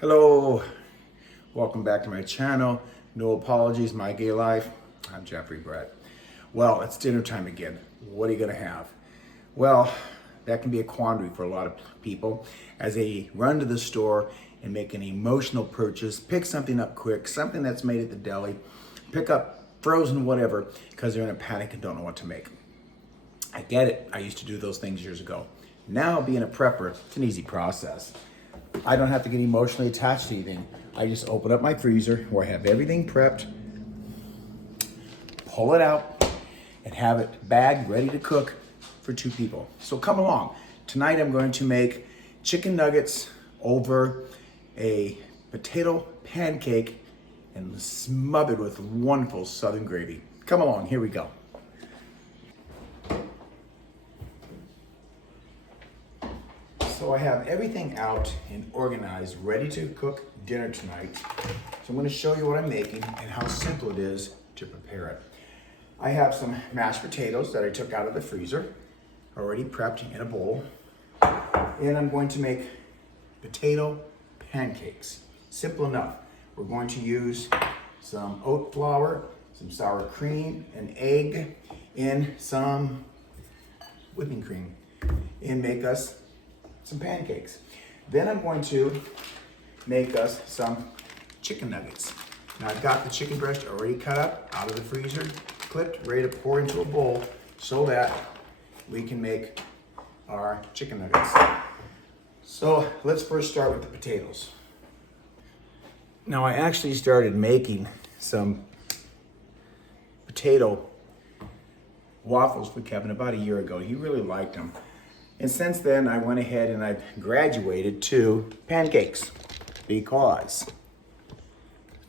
Hello, welcome back to my channel. No apologies, my gay life. I'm Jeffrey Brett. Well, it's dinner time again. What are you gonna have? Well, that can be a quandary for a lot of people as they run to the store and make an emotional purchase, pick something up quick, something that's made at the deli, pick up frozen whatever, because they're in a panic and don't know what to make. I get it. I used to do those things years ago. Now, being a prepper, it's an easy process. I don't have to get emotionally attached to anything. I just open up my freezer where I have everything prepped, pull it out, and have it bagged, ready to cook for 2 people. So come along. Tonight I'm going to make chicken nuggets over a potato pancake and smothered with wonderful southern gravy. Come along, here we go. So I have everything out and organized, ready to cook dinner tonight. So I'm going to show you what I'm making and how simple it is to prepare it. I have some mashed potatoes that I took out of the freezer, already prepped in a bowl. And I'm going to make potato pancakes. Simple enough. We're going to use some oat flour, some sour cream, an egg, and some whipping cream, and make us some pancakes. Then I'm going to make us some chicken nuggets. Now I've got the chicken breast already cut up out of the freezer, clipped, ready to pour into a bowl so that we can make our chicken nuggets. So let's first start with the potatoes. Now I actually started making some potato waffles for Kevin about a year ago. He really liked them. And since then, I went ahead and I've graduated to pancakes because I'm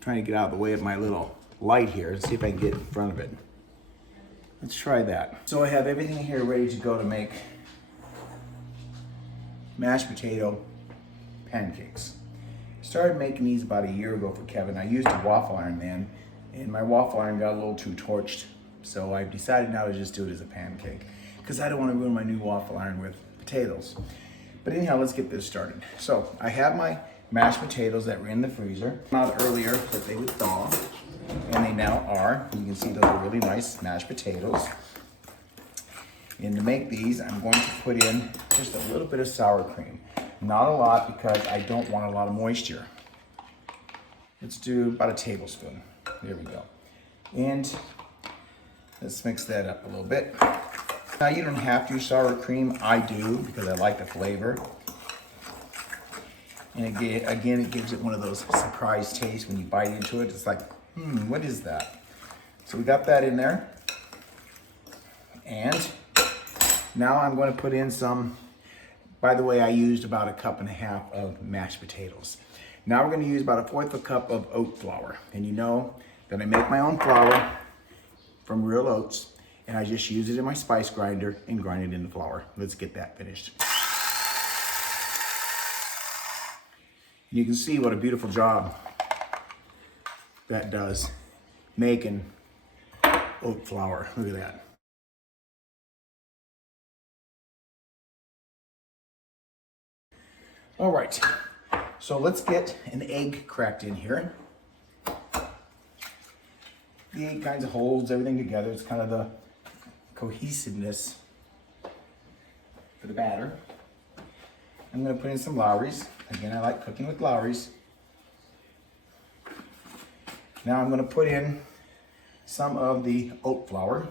trying to get out of the way of my little light here and see if I can get in front of it. Let's try that. So I have everything here ready to go to make mashed potato pancakes. I started making these about a year ago for Kevin. I used a waffle iron then, and my waffle iron got a little too torched. So I've decided now to just do it as a pancake, because I don't want to ruin my new waffle iron with potatoes. But anyhow, let's get this started. So I have my mashed potatoes that were in the freezer. Not earlier that they would thaw, and they now are. You can see those are really nice mashed potatoes. And to make these, I'm going to put in just a little bit of sour cream. Not a lot, because I don't want a lot of moisture. Let's do about a tablespoon. There we go. And let's mix that up a little bit. Now you don't have to use sour cream. I do, because I like the flavor. And again, it gives it one of those surprise tastes when you bite into it. It's like, what is that? So we got that in there. And now I'm going to put in some, by the way, I used about 1.5 cups of mashed potatoes. Now we're going to use about 1/4 cup of oat flour. And you know that I make my own flour from real oats, and I just use it in my spice grinder and grind it into flour. Let's get that finished. You can see what a beautiful job that does making oat flour. Look at that. All right, so let's get an egg cracked in here. The egg kind of holds everything together. It's kind of the cohesiveness for the batter. I'm going to put in some Lowry's. Again, I like cooking with Lowry's. Now I'm going to put in some of the oat flour,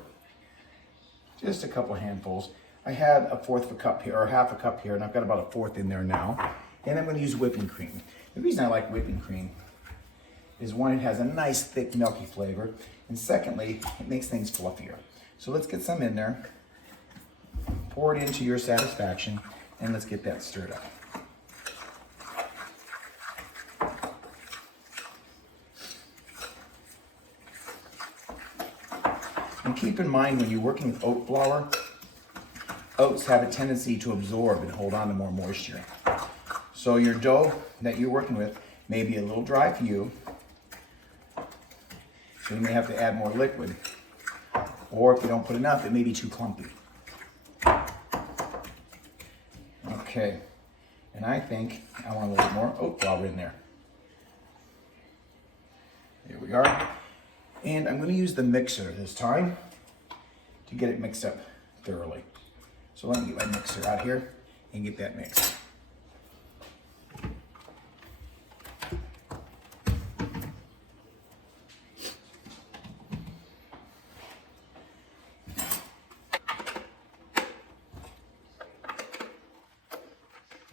just a couple handfuls. I had 1/4 cup here, or 1/2 cup here, and I've got about 1/4 in there now. And I'm going to use whipping cream. The reason I like whipping cream is, one, it has a nice thick milky flavor, and secondly, it makes things fluffier. So let's get some in there, pour it into your satisfaction, and let's get that stirred up. And keep in mind, when you're working with oat flour, oats have a tendency to absorb and hold on to more moisture. So your dough that you're working with may be a little dry for you, so you may have to add more liquid. Or if you don't put enough, it may be too clumpy. Okay, and I think I want a little bit more oat flour in there. There we are. And I'm going to use the mixer this time to get it mixed up thoroughly. So let me get my mixer out here and get that mixed.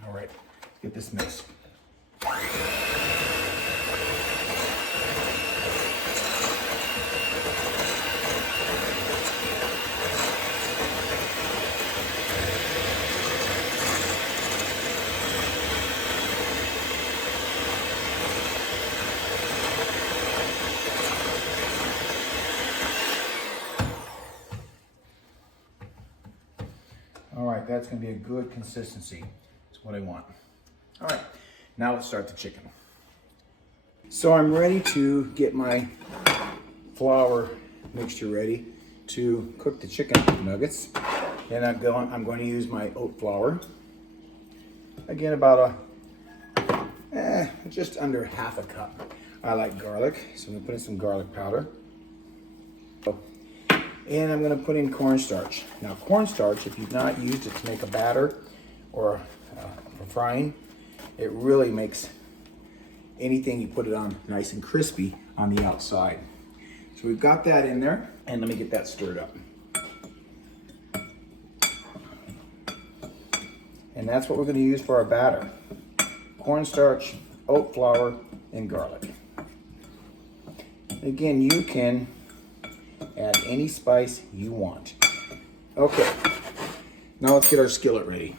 All right, let's get this mixed. All right, that's gonna be a good consistency. That's what I want. All right, now let's start the chicken. So I'm ready to get my flour mixture ready to cook the chicken nuggets. And I'm going to use my oat flour. Again, about just under half a cup. I like garlic, so I'm gonna put in some garlic powder. And I'm gonna put in cornstarch. Now cornstarch, if you've not used it to make a batter or for frying, it really makes anything you put it on nice and crispy on the outside. So we've got that in there, and let me get that stirred up. And that's what we're gonna use for our batter. Cornstarch, oat flour, and garlic. Again, you can add any spice you want. Okay, now let's get our skillet ready.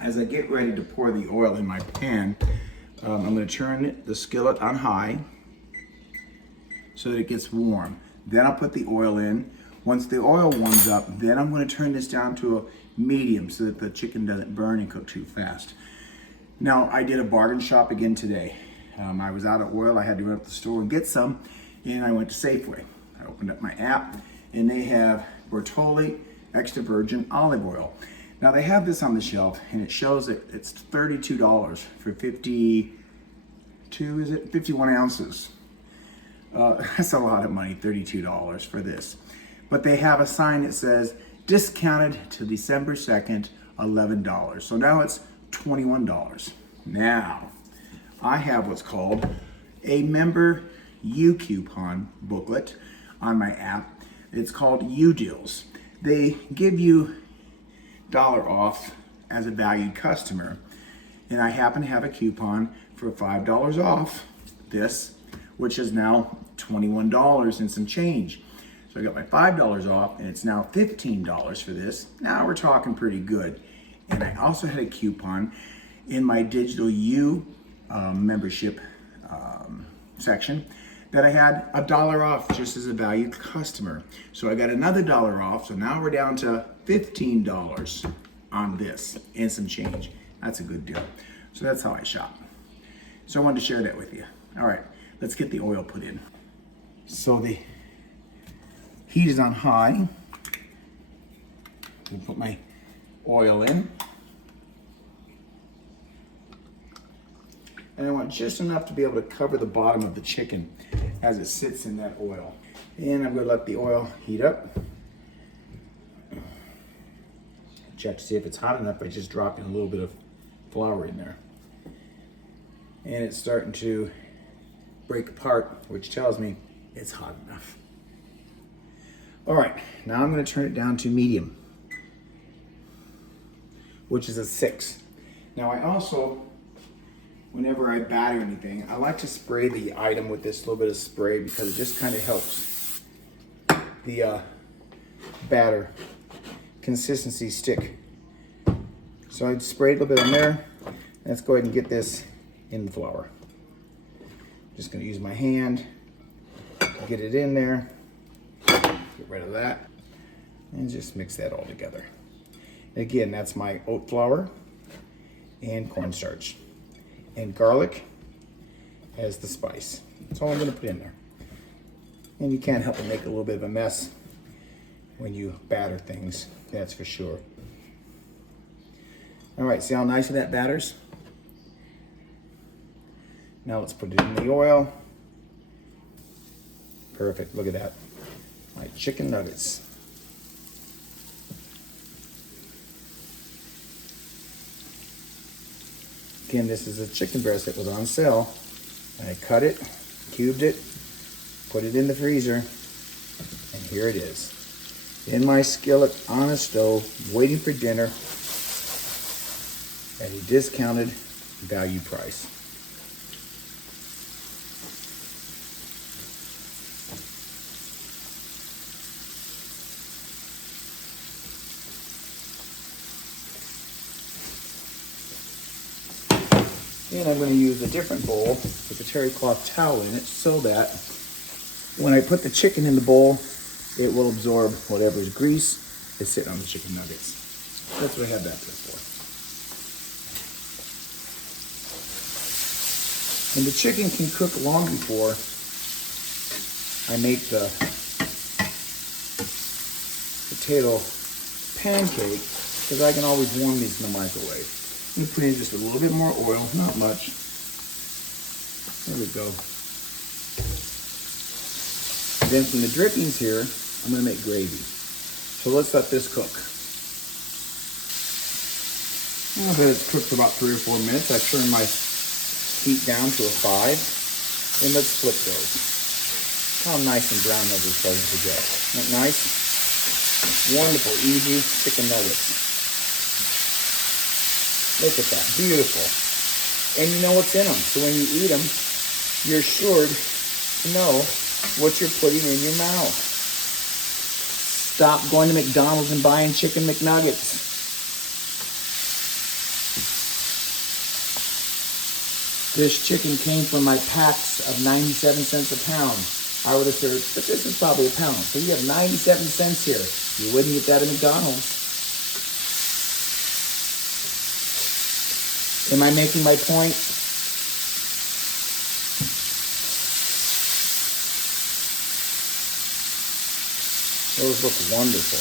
As I get ready to pour the oil in my pan, I'm going to turn the skillet on high so that it gets warm. Then I'll put the oil in. Once the oil warms up, then I'm going to turn this down to a medium so that the chicken doesn't burn and cook too fast. Now, I did a bargain shop again today. I was out of oil. I had to run up to the store and get some, and I went to Safeway. I opened up my app, and they have Bertolli extra virgin olive oil. Now, they have this on the shelf, and it shows that it's $32 for 51 ounces. That's a lot of money, $32 for this. But they have a sign that says, discounted to December 2nd, $11. So now it's $21. Now, I have what's called a member U coupon booklet on my app. It's called U Deals. They give you $1 off as a valued customer. And I happen to have a coupon for $5 off this, which is now $21 and some change. So I got my $5 off, and it's now $15 for this. Now we're talking pretty good. And I also had a coupon in my Digital U membership section that I had $1 off just as a valued customer. So I got another $1 off. So now we're down to $15 on this and some change. That's a good deal. So that's how I shop. So I wanted to share that with you. All right, let's get the oil put in. So the heat is on high. I'll put my oil in. And I want just enough to be able to cover the bottom of the chicken as it sits in that oil. And I'm going to let the oil heat up. Check to see if it's hot enough by just dropping a little bit of flour in there. And it's starting to break apart, which tells me it's hot enough. All right, now I'm going to turn it down to medium, which is a 6. Now I also, whenever I batter anything, I like to spray the item with this little bit of spray because it just kind of helps the batter consistency stick. So I'd spray a little bit on there. Let's go ahead and get this in the flour. Just going to use my hand to get it in there. Get rid of that and just mix that all together. Again, that's my oat flour and cornstarch and garlic as the spice. That's all I'm going to put in there. And you can't help but make a little bit of a mess when you batter things, that's for sure. All right, see how nice that batters? Now let's put it in the oil. Perfect, look at that. My chicken nuggets. Again, this is a chicken breast that was on sale. I cut it, cubed it, put it in the freezer, and here it is. In my skillet on a stove, waiting for dinner at a discounted value price. And I'm going to use a different bowl with a terry cloth towel in it so that when I put the chicken in the bowl, it will absorb whatever's grease is sitting on the chicken nuggets. That's what I have that there for. And the chicken can cook long before I make the potato pancake, because I can always warm these in the microwave. I'm going to put in just a little bit more oil, not much. There we go. Then from the drippings here, I'm going to make gravy. So let's let this cook. I bet it's cooked for about 3 or 4 minutes. I turn my heat down to a 5. And let's flip those. How nice and brown those are starting to get. Isn't that nice? Wonderful, easy chicken nuggets. Look at that, beautiful. And you know what's in them. So when you eat them, you're assured to know what you're putting in your mouth. Stop going to McDonald's and buying chicken McNuggets. This chicken came from my packs of 97 cents a pound. I would have said, but this is probably a pound. So you have 97 cents here. You wouldn't get that at McDonald's. Am I making my point? Those look wonderful.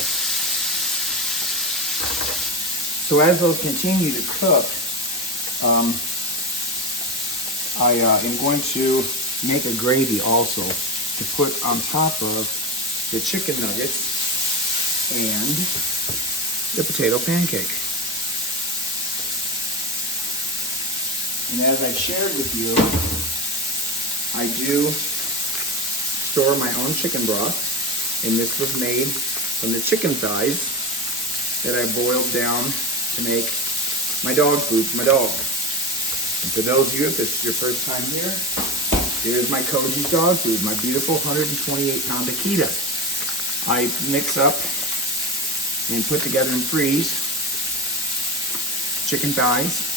So as those continue to cook, I am going to make a gravy also to put on top of the chicken nuggets and the potato pancake. And as I shared with you, I do store my own chicken broth, and this was made from the chicken thighs that I boiled down to make my dog food for my dog. And for those of you, if it's your first time here, here's my Koji's dog food, my beautiful 128-pound Akita. I mix up and put together and freeze chicken thighs,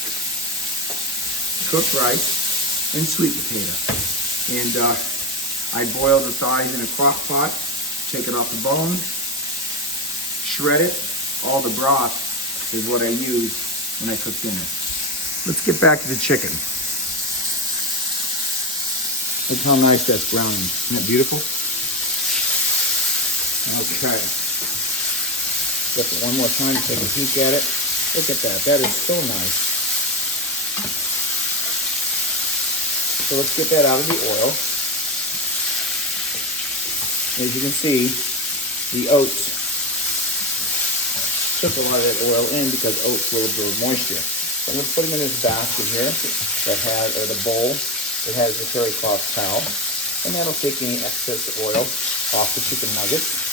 cooked rice, and sweet potato. And I boil the thighs in a crock pot, take it off the bone, shred it. All the broth is what I use when I cook dinner. Let's get back to the chicken. Look how nice that's browning. Isn't that beautiful? Okay. Flip it one more time to take a peek at it. Look at that. That is so nice. So let's get that out of the oil. As you can see, the oats took a lot of that oil in because oats will absorb moisture. So I'm going to put them in this basket here that has, or the bowl that has the terry cloth towel, and that'll take any excess oil off the chicken nuggets.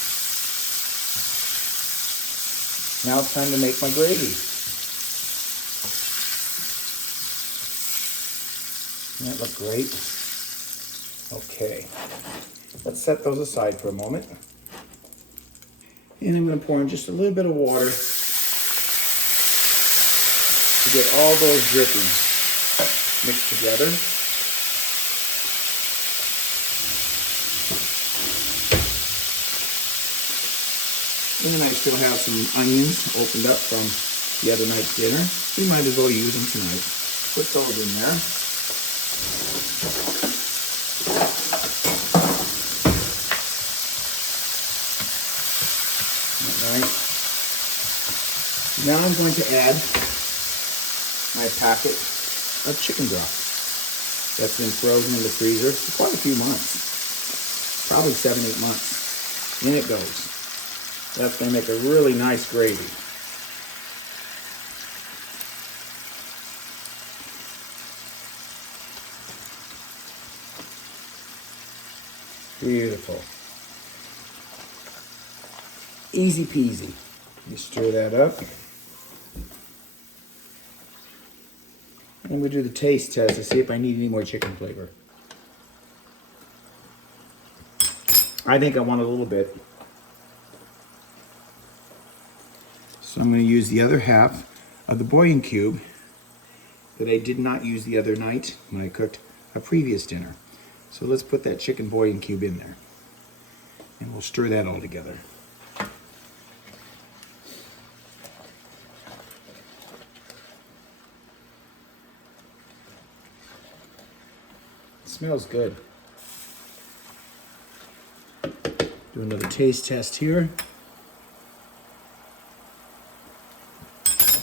Now it's time to make my gravy. Doesn't that look great? Okay, let's set those aside for a moment. And I'm going to pour in just a little bit of water to get all those drippings mixed together. And I still have some onions opened up from the other night's dinner. We might as well use them tonight. Put those in there. All right. Now I'm going to add my packet of chicken broth. That's been frozen in the freezer for quite a few months, probably 7, 8 months. In it goes. That's going to make a really nice gravy. Beautiful. Easy peasy. You stir that up. And we do the taste test to see if I need any more chicken flavor. I think I want a little bit. So I'm going to use the other half of the bouillon cube that I did not use the other night when I cooked a previous dinner. So let's put that chicken bouillon cube in there. And we'll stir that all together. It smells good. Do another taste test here.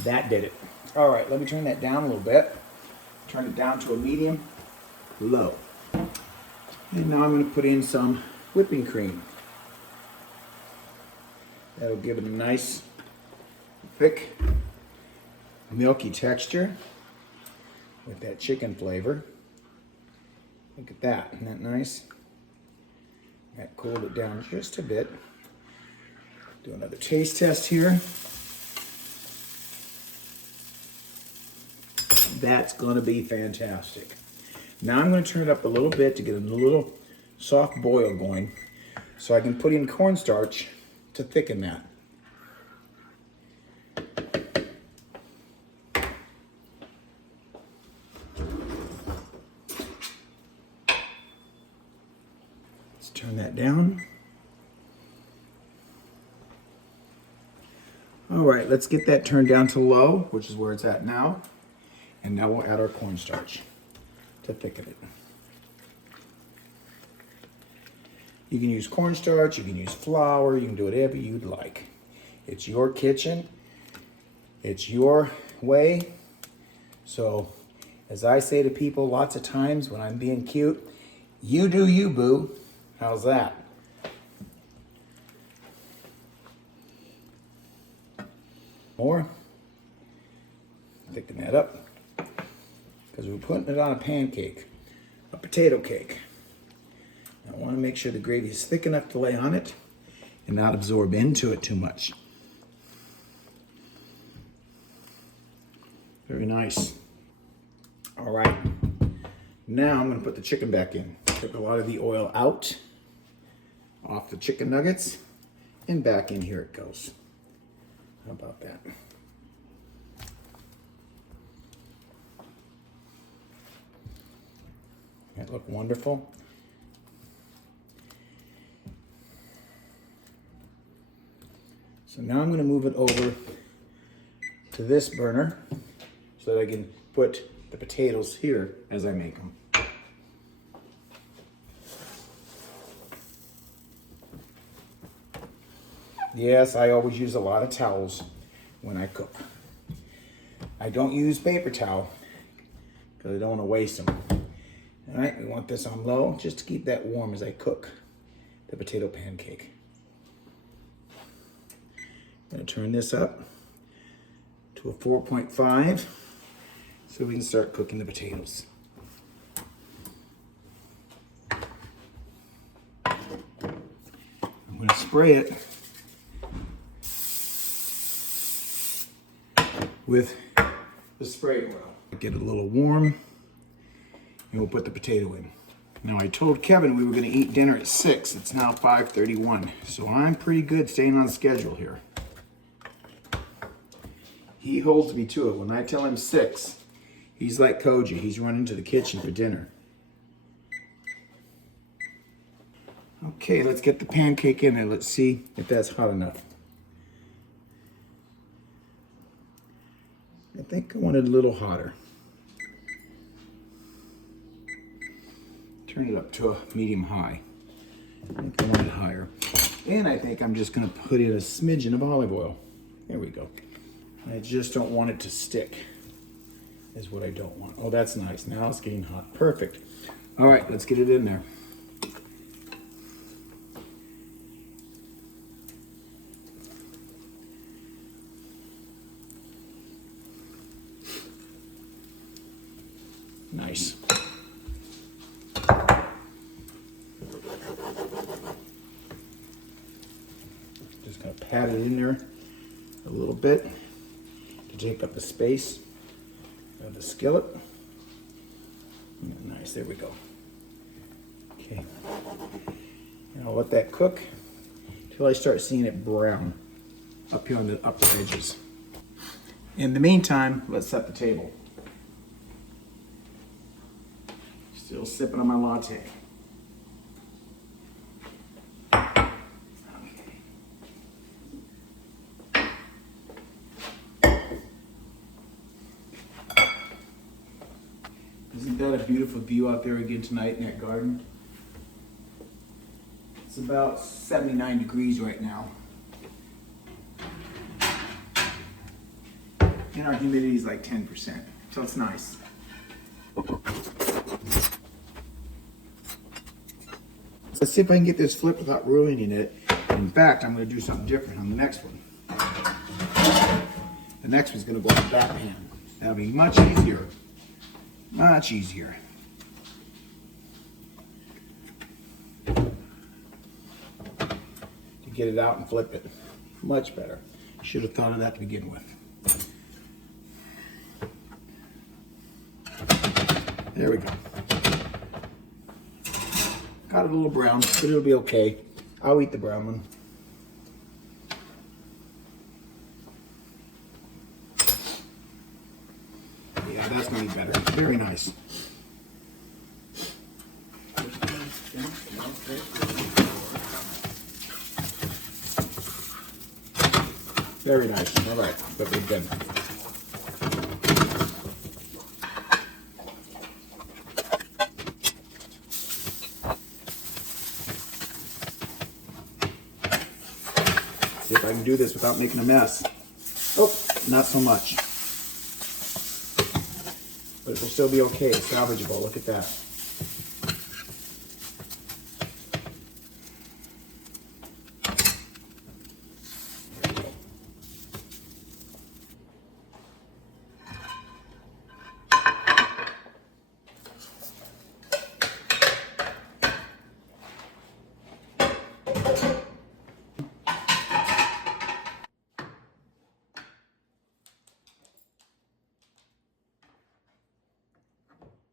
That did it. All right, let me turn that down a little bit. Turn it down to a medium low. And now I'm going to put in some whipping cream. That'll give it a nice, thick, milky texture with that chicken flavor. Look at that, isn't that nice? That cooled it down just a bit. Do another taste test here. That's going to be fantastic. Now I'm going to turn it up a little bit to get a little soft boil going so I can put in cornstarch to thicken that. Let's turn that down. All right, let's get that turned down to low, which is where it's at now. And now we'll add our cornstarch to thicken it. You can use cornstarch, you can use flour, you can do whatever you'd like. It's your kitchen, it's your way. So, as I say to people lots of times when I'm being cute, you do you, boo. How's that? More. Thicken that up. Because we're putting it on a pancake, a potato cake. I want to make sure the gravy is thick enough to lay on it and not absorb into it too much. Very nice. All right, now I'm going to put the chicken back in. Took a lot of the oil out, off the chicken nuggets, and back in here it goes. How about that? That look wonderful. So now I'm going to move it over to this burner so that I can put the potatoes here as I make them. Yes, I always use a lot of towels when I cook. I don't use paper towel because I don't want to waste them. All right, we want this on low just to keep that warm as I cook the potato pancake. I'm going to turn this up to a 4.5 so we can start cooking the potatoes. I'm going to spray it with the spray oil. Get it a little warm. And we'll put the potato in. Now I told Kevin we were going to eat dinner at 6. It's now 5:31. So I'm pretty good staying on schedule here. He holds me to it. When I tell him 6, he's like Koji. He's running to the kitchen for dinner. Okay, let's get the pancake in there. Let's see if that's hot enough. I think I want it a little hotter. Turn it up to a medium high. I think I want it higher. And I think I'm just going to put in a smidgen of olive oil. There we go. I just don't want it to stick. is what I don't want. Oh, that's nice. Now it's getting hot. Perfect. All right, let's get it in there. Nice. Just gonna pat it in there a little bit to take up the space of the skillet. Nice, there we go. Okay. Now I'll let that cook until I start seeing it brown up here on the upper edges. In the meantime, let's set the table. Still sipping on my latte. Isn't that a beautiful view out there again tonight in that garden? It's about 79 degrees right now. And our humidity is like 10%, so it's nice. Let's see if I can get this flipped without ruining it. In fact, I'm going to do something different on the next one. The next one's going to go on the back pan. That'll be much easier. Much easier. To get it out and flip it. Much better. Should have thought of that to begin with. There we go. Got it a little brown, but it'll be okay. I'll eat the brown one. Yeah, that's gonna be better. Very nice. Very nice. All right, but we're done. See if I can do this without making a mess. Oh, not so much. But it'll still be okay. It's salvageable. Look at that.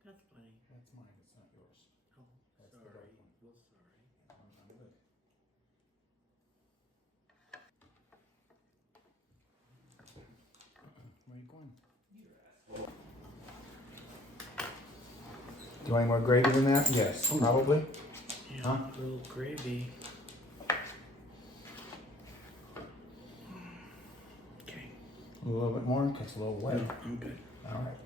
That's plenty. That's mine. It's not yours. Oh, That's sorry. the right one. Well, sorry. I'm good. Where are you going? Do you want any more gravy than that? Yes, probably. Yeah, Huh? a little gravy. Okay. A little bit more, because it's a little wet. No, I'm good. All right.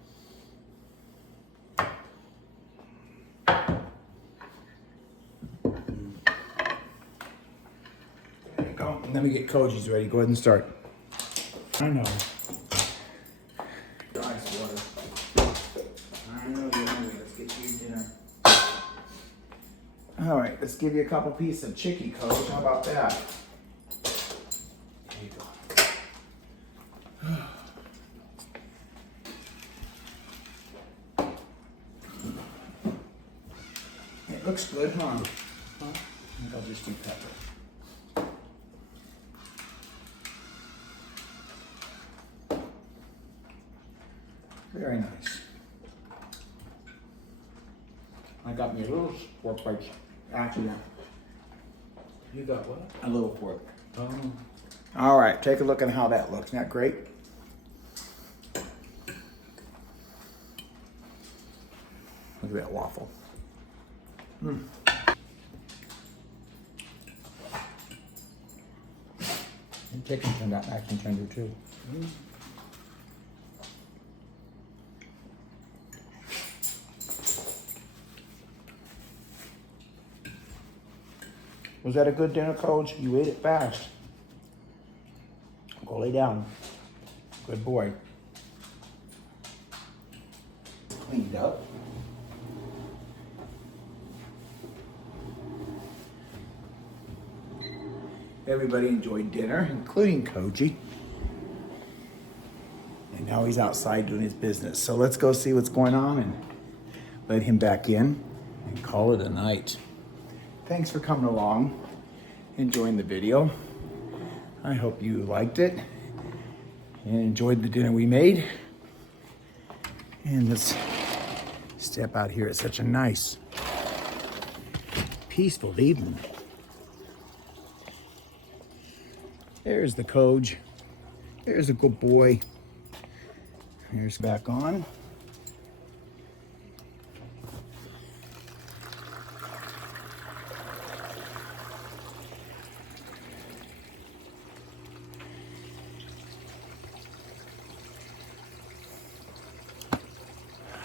There you go. Let me get Koji's ready. Go ahead and start. I know. Ice water. I know you're hungry. Let's get you dinner. All right, let's give you a couple pieces of chicky, Coach. How about that? There you go. It looks good, huh? I think I'll just do pepper. Very nice. I got me a little pork bite after that. You got what? A little pork. Oh. All right, take a look at how that looks. Isn't that great? Look at that waffle. Mm. And chicken turned out nice and tender too. Mm. Was that a good dinner, Coach? You ate it fast. Go lay down. Good boy. heat up. Everybody enjoyed dinner, including Koji. And now he's outside doing his business. So let's go see what's going on and let him back in and call it a night. Thanks for coming along, enjoying the video. I hope you liked it and enjoyed the dinner we made. And let's step out here. It's such a nice, peaceful evening. There's the Coj. There's a good boy. Here's back on.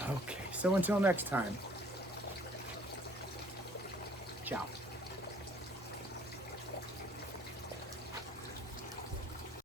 Okay, so until next time. Ciao.